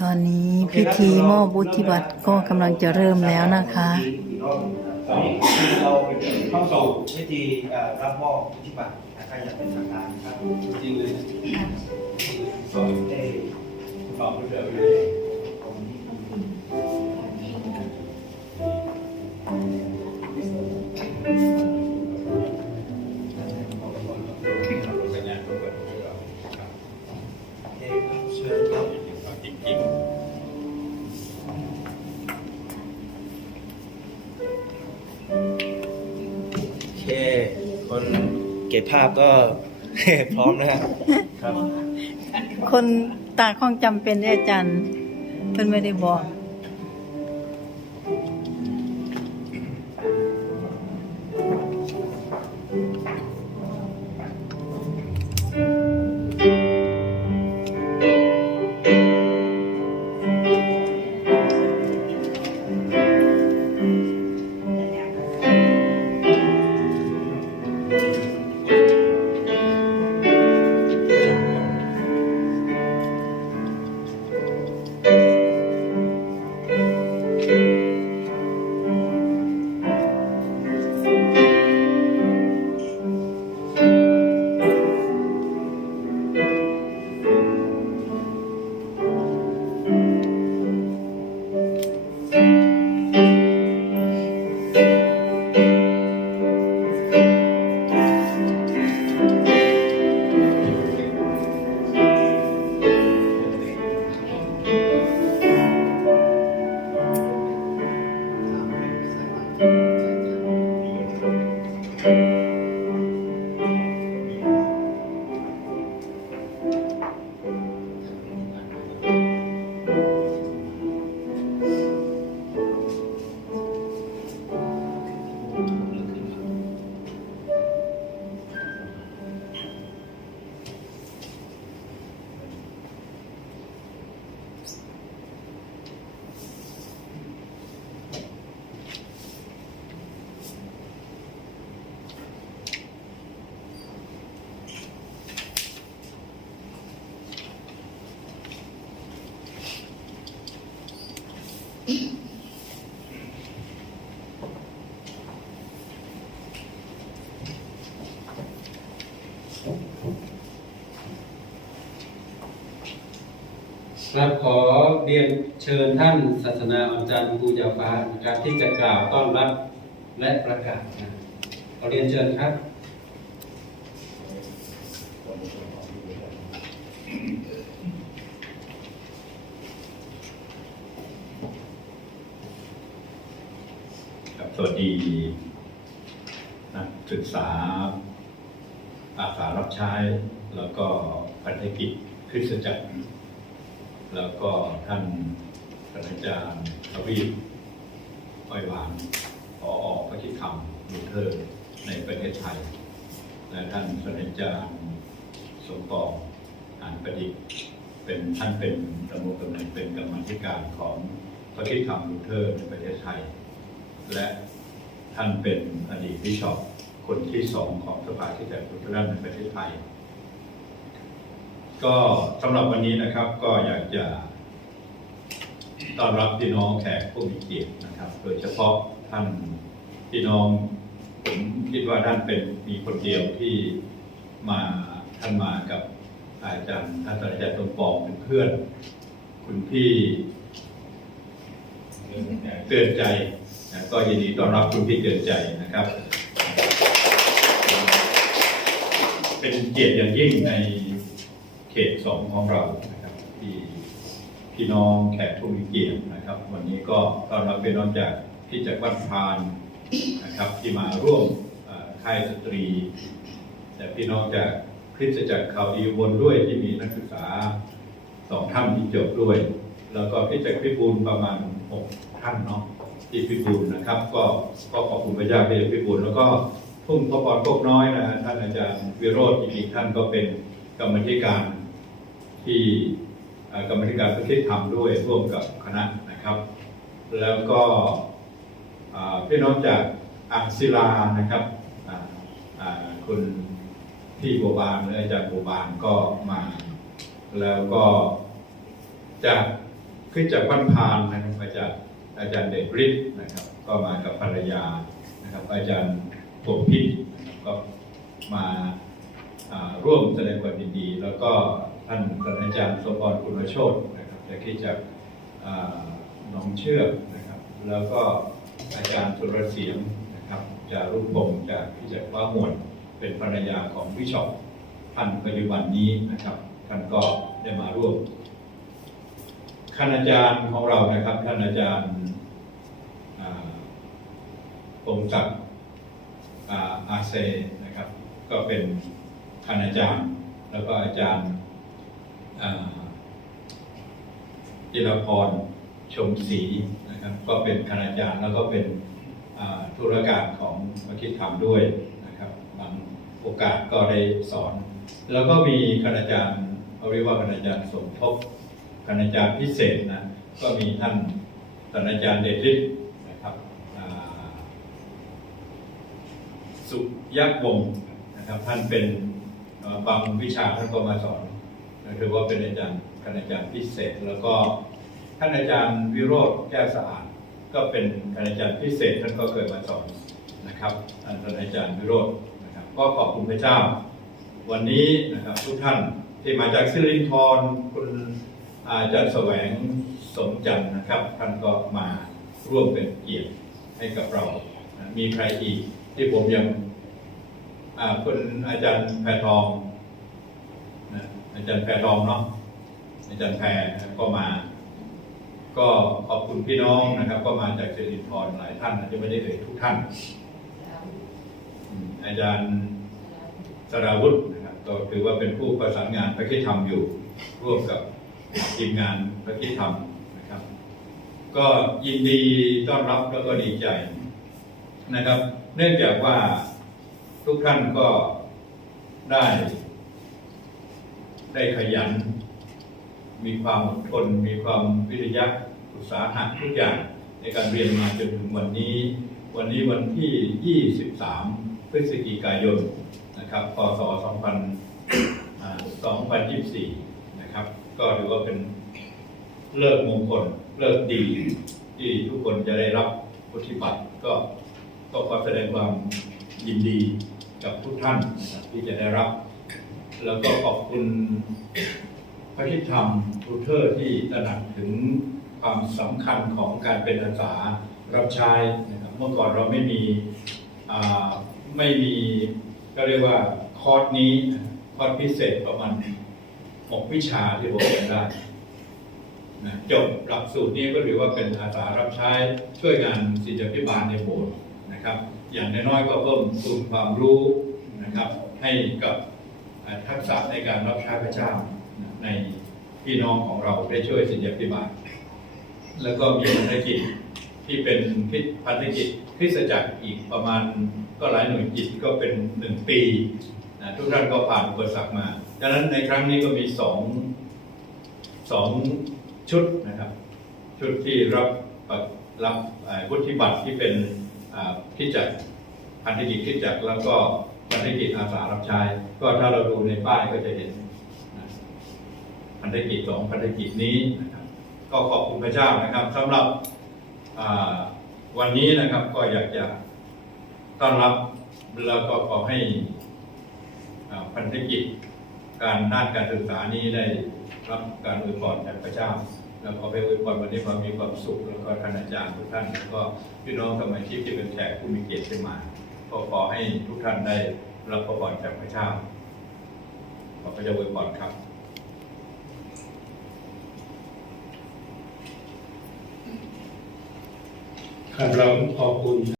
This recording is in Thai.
ตอนนี้พิธีมอบวุฒิบัตรก็กำลังจะเริ่มแล้วนะคะ ตอนนี้เราเข้าสู่พิธีเอ่อรับมอบวุฒิบัตรนะครับอย่างเป็นทางการครับจริงเลยสอนให้ตอบไม่เจอเลย คคนเก็บภาพก็ พร้อมนะครับครับ คนตาข้องจำเป็นได้อาจารย์เพิ่นไม่ได้บอก ครับขอเรียนเชิญท่านศาสนาอาจารย์ครูยาฟ้านะครับที่จะกล่าวต้อนรับและประกาศนะขอเรียนเชิญครับครับสวัสดีนักศึกษาอาสารับใช้แล้วก็พันธกิจคริสตจักร แล้วก็ท่านอาจารย์ทวีปอ้อยหวานผอพระคิดธรรมลูเทอร์ในประเทศไทย และท่านอาจารย์สมปองอ่านประดิษฐ์เป็นท่านเป็นดำรงตำแหน่งเป็นกรรมธิการของพระคิดธรรมลูเทอร์ในประเทศไทย และท่านเป็นอดีตบิชอปคนที่สองของสภาที่แต่พุทธรัฐในประเทศไทย ก็สำหรับวันนี้นะครับก็อยากจะต้อนรับพี่น้องแขกผู้มีเกียรตินะครับ โดยเฉพาะท่านพี่น้อง ผมคิดว่าท่านเป็นมีคนเดียวที่มาท่านมากับอาจารย์ท่านอาจารย์ตรงปองเป็นเพื่อน คุณพี่เตือนใจนะก็ยินดีต้อนรับคุณพี่เตือนใจนะครับ เป็นเกียรติอย่างยิ่งใน เขตสองของเรานะครับที่พี่น้องแขกผู้มีเกียรตินะครับ วันนี้ก็ต้อนรับพี่น้องจากที่จากวัดพานนะครับ ที่มาร่วมค่ายสตรี แต่พี่น้องจากคริสตจักรเขาดีอุบนด้วยที่มีนักศึกษาสองท่านที่จบด้วย แล้วก็พี่จักรพิบูลประมาณหกท่านเนาะที่พิบูลนะครับ ก็ก็ขอบคุณพระเจ้าพี่พิบูลแล้วก็ทุ่งพระพรกน้อยนะฮะท่านอาจารย์วิโรจน์อีกท่านก็เป็นกรรมธิการ ที่กรรมธิการประเทศธรรมด้วยร่วมกับคณะนะครับ แล้วก็พี่น้องจากอ่างศิลานะครับคุณพี่บัวบานและอาจารย์บัวบานก็มา แล้วก็จากขึ้นจากบ้านพานนะครับอาจารย์อาจารย์เดชฤทธิ์นะครับ ก็มากับภรรยานะครับ อาจารย์ผมพิษนะครับก็มาอ่าร่วมแสดงความยินดี แล้วก็ ท่านศาสตราจารย์สมพรคุณโชตนะครับจากที่จากอ่าหนองเชือกนะครับ แล้วก็อาจารย์สุรเสียงนะครับจากรุ่งพงศ์จากที่จากว่าหมวดเป็นภรรยาของวิชอปท่านปัจจุบันนี้นะครับท่านก็ได้มาร่วมคณาจารย์ของเรานะครับท่านอาจารย์อ่าพงศักดิ์อาเซนะครับ ก็เป็นคณาจารย์ แล้วก็อาจารย์ จิรพรชมศรีนะครับ ก็เป็นคณาจารย์แล้วก็เป็นธุรการของมคิดธรรมด้วยนะครับบางโอกาสก็ได้สอน แล้วก็มีคณาจารย์เขาเรียกว่าคณาจารย์สมทบคณาจารย์พิเศษนะก็มีท่านศาสตราจารย์เดชฤทธิ์นะครับสุยักษ์วงศ์นะครับท่านเป็นบางวิชาท่านก็มาสอน ถือว่าเป็นอาจารย์คณาจารย์พิเศษ แล้วก็ท่านอาจารย์วิโรธแก้วสะอาดก็เป็นคณาจารย์พิเศษท่านก็เคยมาสอนนะครับท่านอาจารย์วิโรธนะครับ ก็ขอบคุณพระเจ้า วันนี้นะครับทุกท่านที่มาจากสิรินทรคุณอาจารย์แสวงสมจันทร์นะครับ ท่านก็มาร่วมเป็นเกียรติให้กับเรา มีใครอีกที่ผมยังคุณอาจารย์แพทอง อาจารย์แพทองเนาะอาจารย์แพรนะก็มา ก็ขอบคุณพี่น้องนะครับ ก็มาจากสิรินทรหลายท่านอาจจะไม่ได้เอ่ยทุกท่านอืมอาจารย์สราวุธนะครับก็ถือว่าเป็นผู้ประสานงานพระคิดธรรมอยู่ร่วมกับทีมงานพระคิดธรรมนะครับ ก็ยินดีต้อนรับแล้วก็ดีใจนะครับ เนื่องจากว่าทุกท่านก็ได้ ได้ขยัน มีความอดทน มีความวิริยะอุตสาหะทุกอย่างในการเรียนมาจนถึงวันนี้ วันนี้วันที่ 23 พฤศจิกายนนะครับพศ2000อ่า2024 นะครับ ก็ถือว่าเป็นเลิกมงคลเลิกดีที่ทุกคนจะได้รับพุทธิบัตรก็ก็ขอแสดงความยินดีกับทุกท่านที่จะได้รับ แล้วก็ขอบคุณพระคิดธรรมทูเทอร์ที่ตระหนักถึงความสำคัญของการเป็นอาสารับใช้นะครับเมื่อก่อนเราไม่มีไม่มีก็เรียกว่าคอร์สนี้คอร์สพิเศษประมาณหกวิชาที่ผมเรียนได้นะจบหลักสูตรนี้ก็ถือว่าเป็นอาสารับใช้ช่วยงานศิษยพิบาลในโบสถ์นะครับ อย่างน้อยๆก็เพิ่มสูนความรู้นะครับ ให้กับ ทักษะในการรับใช้พระเจ้าในพี่น้องของเราได้ช่วยสิทธิพิบาลแล้วก็มีภารกิจที่เป็นพิพันธกิจคริสจักรอีกประมาณก็หลายหน่วยกิจก็เป็นหนึ่งปีนะทุกท่านก็ผ่านอุปสรรคมาดังนั้นในครั้งนี้ก็มีสองสองชุดนะครับ ชุดที่รับรับวุฒิบัตรที่เป็นอ่าคริสจักรพันธกิจขึ้นจากแล้วก็ พันธกิจอาสารับใช้ ก็ถ้าเราดูในป้ายก็จะเห็นพันธกิจสองพันธกิจนี้นะครับ ก็ขอบคุณพระเจ้านะครับสำหรับวันนี้นะครับก็อยากจะต้อนรับแล้วก็ขอให้พันธกิจการด้านการศึกษานี้ได้รับการอวยพรจากพระเจ้า แล้วขอไปอวยพรวันนี้ความมีความสุข แล้วก็ท่านอาจารย์ทุกท่านแล้วก็พี่น้องสมาชิกที่เป็นแขกผู้มีเกียรติที่มา ก็ขอให้ทุกท่านได้รับพระพรจากพระเจ้าขอพระเจ้าอวยพรครับครับเราขอบคุณ